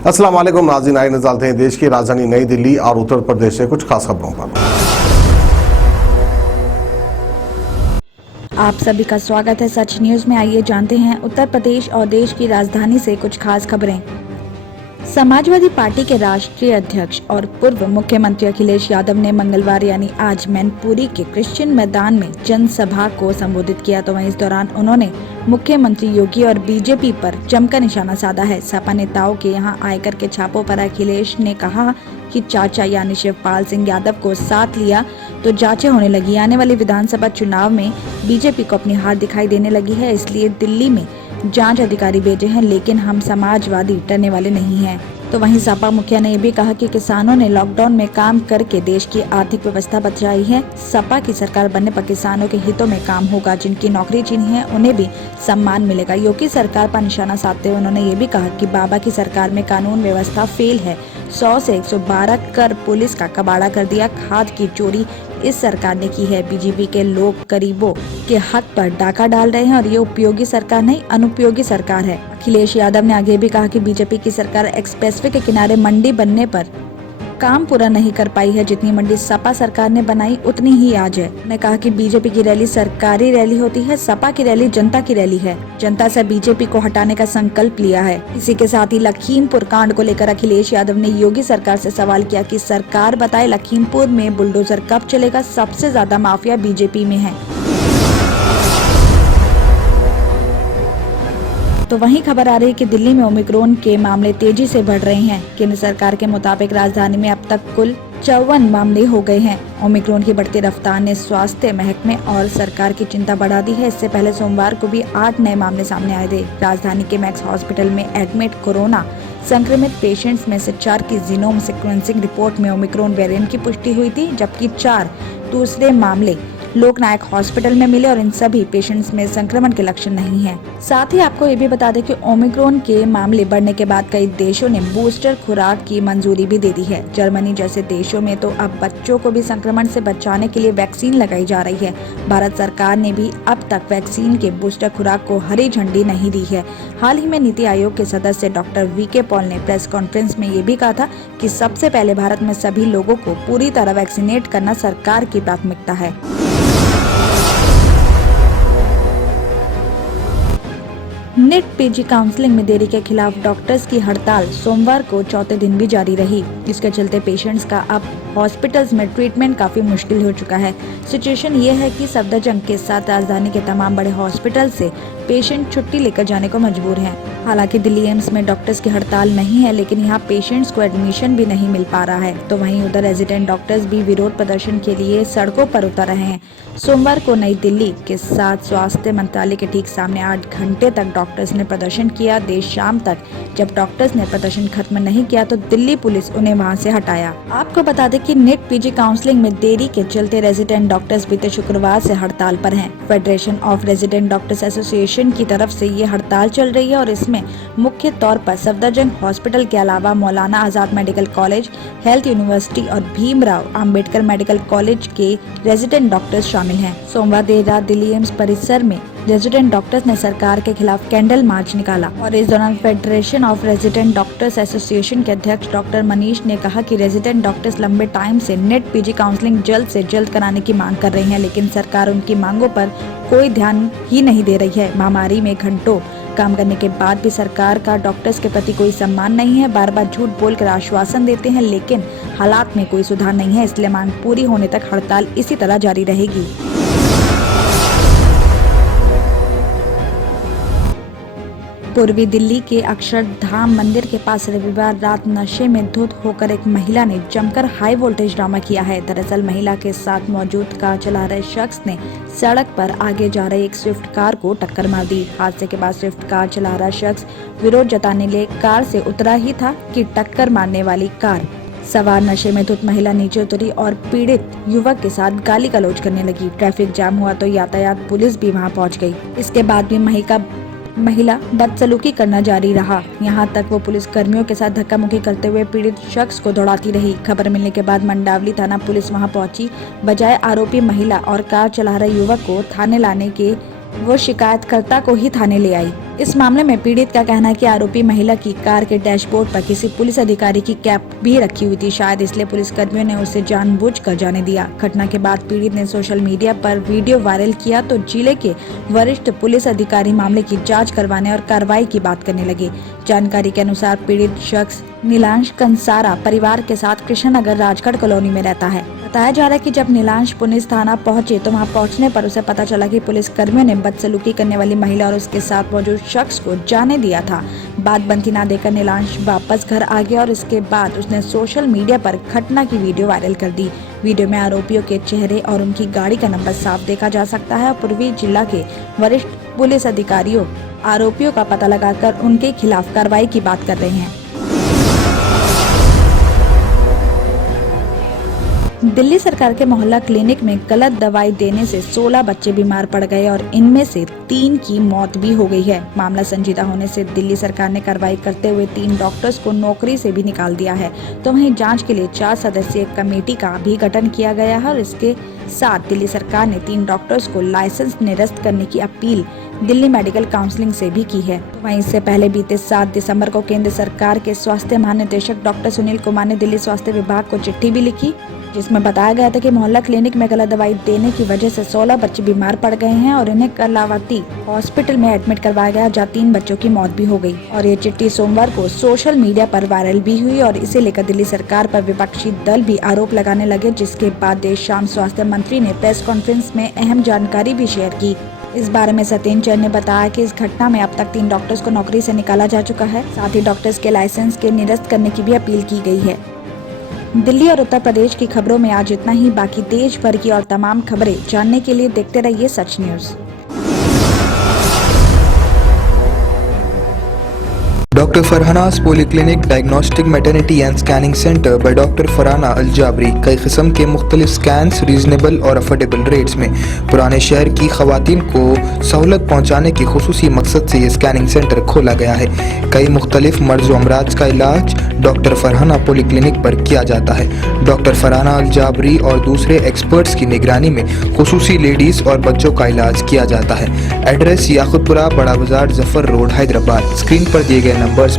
अस्सलाम वालेकुम नाज़रीन, आइए नज़र डालते हैं देश की राजधानी नई दिल्ली और उत्तर प्रदेश से कुछ खास खबरों पर। आप सभी का स्वागत है सच न्यूज में। आइए जानते हैं उत्तर प्रदेश और देश की राजधानी से कुछ खास खबरें। समाजवादी पार्टी के राष्ट्रीय अध्यक्ष और पूर्व मुख्यमंत्री अखिलेश यादव ने मंगलवार यानी आज मैनपुरी के क्रिश्चियन मैदान में जनसभा को संबोधित किया। तो वहीं इस दौरान उन्होंने मुख्यमंत्री योगी और बीजेपी पर जमकर निशाना साधा है। सपा नेताओं के यहां आयकर के छापों पर अखिलेश ने कहा कि चाचा यानी शिवपाल सिंह यादव को साथ लिया तो जांचें होने लगी। आने वाले विधानसभा चुनाव में बीजेपी को अपनी हार दिखाई देने लगी है, इसलिए दिल्ली में जांच अधिकारी भेजे हैं, लेकिन हम समाजवादी डरने वाले नहीं हैं। तो वहीं सपा मुखिया ने यह भी कहा कि किसानों ने लॉकडाउन में काम करके देश की आर्थिक व्यवस्था बचाई है। सपा की सरकार बनने पर किसानों के हितों में काम होगा। जिनकी नौकरी छीनी है उन्हें भी सम्मान मिलेगा। योगी सरकार पर निशाना साधते हुए उन्होंने ये भी कहा कि बाबा की सरकार में कानून व्यवस्था फेल है। 100 से 112 कर पुलिस का कबाड़ा कर दिया। खाद की चोरी इस सरकार ने की है। बीजेपी के लोग गरीबों के हक पर डाका डाल रहे हैं और ये उपयोगी सरकार नहीं, अनुपयोगी सरकार है। अखिलेश यादव ने आगे भी कहा कि बीजेपी की सरकार एक्सप्रेसवे के किनारे मंडी बनने पर काम पूरा नहीं कर पाई है। जितनी मंडी सपा सरकार ने बनाई उतनी ही आज है। उन्होंने कहा कि बीजेपी की रैली सरकारी रैली होती है, सपा की रैली जनता की रैली है। जनता से बीजेपी को हटाने का संकल्प लिया है। इसी के साथ ही लखीमपुर कांड को लेकर अखिलेश यादव ने योगी सरकार से सवाल किया कि सरकार बताए लखीमपुर में बुलडोजर कब चलेगा। सबसे ज्यादा माफिया बीजेपी में है। तो वहीं खबर आ रही है कि दिल्ली में ओमिक्रॉन के मामले तेजी से बढ़ रहे हैं। केंद्र सरकार के मुताबिक राजधानी में अब तक कुल 54 मामले हो गए हैं। ओमिक्रॉन की बढ़ती रफ्तार ने स्वास्थ्य महकमे और सरकार की चिंता बढ़ा दी है। इससे पहले सोमवार को भी 8 नए मामले सामने आए थे। राजधानी के मैक्स हॉस्पिटल में एडमिट कोरोना संक्रमित पेशेंट्स में से 4 की जीनोम सीक्वेंसिंग रिपोर्ट में ओमिक्रॉन वेरिएंट की पुष्टि हुई थी, जबकि 4 दूसरे मामले लोकनायक हॉस्पिटल में मिले और इन सभी पेशेंट्स में संक्रमण के लक्षण नहीं हैं। साथ ही आपको ये भी बता दें कि ओमिक्रॉन के मामले बढ़ने के बाद कई देशों ने बूस्टर खुराक की मंजूरी भी दे दी है। जर्मनी जैसे देशों में तो अब बच्चों को भी संक्रमण से बचाने के लिए वैक्सीन लगाई जा रही है। भारत सरकार ने भी अब तक वैक्सीन के बूस्टर खुराक को हरी झंडी नहीं दी है। हाल ही में नीति आयोग के सदस्य डॉक्टर वीके पॉल ने प्रेस कॉन्फ्रेंस में ये भी कहा था कि सबसे पहले भारत में सभी लोगों को पूरी तरह वैक्सीनेट करना सरकार की प्राथमिकता है। नेट पीजी काउंसलिंग में देरी के खिलाफ डॉक्टर्स की हड़ताल सोमवार को चौथे दिन भी जारी रही। इसके चलते पेशेंट्स का अब हॉस्पिटल्स में ट्रीटमेंट काफी मुश्किल हो चुका है। सिचुएशन ये है कि सफदरजंग के साथ राजधानी के तमाम बड़े हॉस्पिटल से पेशेंट छुट्टी लेकर जाने को मजबूर हैं। हालांकि दिल्ली एम्स में डॉक्टर्स की हड़ताल नहीं है, लेकिन यहाँ पेशेंट्स को एडमिशन भी नहीं मिल पा रहा है। तो वहीं उधर रेजिडेंट डॉक्टर्स भी विरोध प्रदर्शन के लिए सड़कों पर उतर रहे हैं। सोमवार को नई दिल्ली के साथ स्वास्थ्य मंत्रालय के ठीक सामने 8 घंटे तक डॉक्टर्स ने प्रदर्शन किया। देर शाम तक जब डॉक्टर्स ने प्रदर्शन खत्म नहीं किया तो दिल्ली पुलिस उन्हें वहां से हटाया। आपको बता दें कि नेट पीजी काउंसलिंग में देरी के चलते रेजिडेंट डॉक्टर्स बीते शुक्रवार से हड़ताल पर हैं। Federation of resident doctors association की तरफ से ये हड़ताल चल रही है और इसमें मुख्य तौर पर सफदरजंग हॉस्पिटल के अलावा Maulana Azad medical college, health university और भीमराव अंबेडकर मेडिकल कॉलेज के रेजिडेंट डॉक्टर्स शामिल हैं। सोमवार देर रात दिल्ली एम्स परिसर में रेजिडेंट डॉक्टर्स ने सरकार के खिलाफ कैंडल मार्च निकाला और इस दौरान federation of resident doctors association के अध्यक्ष डॉक्टर मनीष ने कहा कि रेजिडेंट डॉक्टर्स लंबे टाइम से नेट पीजी काउंसलिंग जल्द से जल्द कराने की मांग कर रही हैं, लेकिन सरकार उनकी मांगों पर कोई ध्यान ही नहीं दे रही है। महामारी में घंटों काम करने के बाद भी सरकार का डॉक्टर्स के प्रति कोई सम्मान नहीं है। बार बार झूठ बोलकर आश्वासन देते हैं, लेकिन हालात में कोई सुधार नहीं है। इसलिए मांग पूरी होने तक हड़ताल इसी तरह जारी रहेगी। पूर्वी दिल्ली के अक्षरधाम मंदिर के पास रविवार रात नशे में धुत होकर एक महिला ने जमकर हाई वोल्टेज ड्रामा किया है। दरअसल महिला के साथ मौजूद कार चला रहे शख्स ने सड़क पर आगे जा रही एक स्विफ्ट कार को टक्कर मार दी। हादसे के बाद स्विफ्ट कार चला रहा शख्स विरोध जताने लिए कार से उतरा ही था कि टक्कर मारने वाली कार सवार नशे में धुत महिला नीचे उतरी और पीड़ित युवक के साथ गाली गलौज करने लगी। ट्रैफिक जाम हुआ तो यातायात पुलिस भी वहां पहुंच गई। इसके बाद भी महिला बदसलूकी करना जारी रहा। यहाँ तक वो पुलिस कर्मियों के साथ धक्का मुक्की करते हुए पीड़ित शख्स को दौड़ाती रही। खबर मिलने के बाद मंडावली थाना पुलिस वहां पहुंची। बजाय आरोपी महिला और कार चला रहे युवक को थाने लाने के वो शिकायतकर्ता को ही थाने ले आई। इस मामले में पीड़ित का कहना है कि आरोपी महिला की कार के डैशबोर्ड पर किसी पुलिस अधिकारी की कैप भी रखी हुई थी, शायद इसलिए पुलिस कर्मियों ने उसे जानबूझकर जाने दिया। घटना के बाद पीड़ित ने सोशल मीडिया पर वीडियो वायरल किया तो जिले के वरिष्ठ पुलिस अधिकारी मामले की जांच करवाने और कार्रवाई की बात करने लगे। जानकारी के अनुसार पीड़ित शख्स नीलांश कंसारा परिवार के साथ कृष्णनगर राजगढ़ कॉलोनी में रहता है। बताया जा रहा है कि जब नीलांश पुलिस थाना पहुंचे तो वहां पहुंचने पर उसे पता चला कि पुलिस कर्मियों ने बदसलूकी करने वाली महिला और उसके साथ मौजूद शख्स को जाने दिया था। बात बनती ना देकर नीलांश वापस घर आ गया और इसके बाद उसने सोशल मीडिया पर घटना की वीडियो वायरल कर दी। वीडियो में आरोपियों के चेहरे और उनकी गाड़ी का नंबर साफ देखा जा सकता है और पूर्वी जिला के वरिष्ठ पुलिस अधिकारियों आरोपियों का पता लगाकर उनके खिलाफ कार्रवाई की बात कर रहे हैं। दिल्ली सरकार के मोहल्ला क्लिनिक में गलत दवाई देने से 16 बच्चे बीमार पड़ गए और इनमें से 3 की मौत भी हो गई है। मामला संजीदा होने से दिल्ली सरकार ने कार्रवाई करते हुए 3 डॉक्टर्स को नौकरी से भी निकाल दिया है। तो वहीं जांच के लिए 4 सदस्यीय कमेटी का भी गठन किया गया है और इसके साथ दिल्ली सरकार ने 3 डॉक्टर्स को लाइसेंस निरस्त करने की अपील दिल्ली मेडिकल काउंसिलिंग से भी की है। तो वहीं इससे पहले बीते 7 दिसंबर को केंद्र सरकार के स्वास्थ्य महानिदेशक डॉक्टर सुनील कुमार ने दिल्ली स्वास्थ्य विभाग को चिट्ठी भी लिखी, जिसमें बताया गया था कि मोहल्ला क्लिनिक में गलत दवाई देने की वजह से 16 बच्चे बीमार पड़ गए हैं और इन्हें कलावती हॉस्पिटल में एडमिट करवाया गया, जहां 3 बच्चों की मौत भी हो गई। और ये चिट्ठी सोमवार को सोशल मीडिया पर वायरल भी हुई और इसे लेकर दिल्ली सरकार पर विपक्षी दल भी आरोप लगाने लगे, जिसके बाद देर शाम स्वास्थ्य मंत्री ने प्रेस कॉन्फ्रेंस में अहम जानकारी भी शेयर की। इस बारे में सत्येंद्र जैन ने बताया कि इस घटना में अब तक 3 डॉक्टर्स को नौकरी से निकाला जा चुका है। साथ ही डॉक्टर्स के लाइसेंस के निरस्त करने की भी अपील की गई है। दिल्ली और उत्तर प्रदेश की खबरों में आज इतना ही। बाकी देश भर की और तमाम खबरें जानने के लिए देखते रहिए Sach news. Doctor Farhana's polyclinic diagnostic maternity and scanning centre by doctor Farhana Al Jabri कई किस्म के मुख्तलिफ स्कैन्स रीजनेबल और अफोर्डेबल रेट्स में पुराने शहर की खवातीन को सहूलत पहुँचाने के खुसूसी मकसद से ये स्कैनिंग सेंटर खोला गया है। कई मुख्तलिफ मर्ज व अमराज का इलाज डॉक्टर फरहाना पॉलीक्लिनिक पर किया जाता है। डॉक्टर फरहाना अल जाबरी और दूसरे एक्सपर्ट्स की निगरानी में खुसूसी लेडीज और बच्चों का इलाज किया जाता है। एड्रेस याकुतपुरा, बड़ा बाजार, जफर रोड, हैदराबाद। स्क्रीन पर दिए गए नंबर्स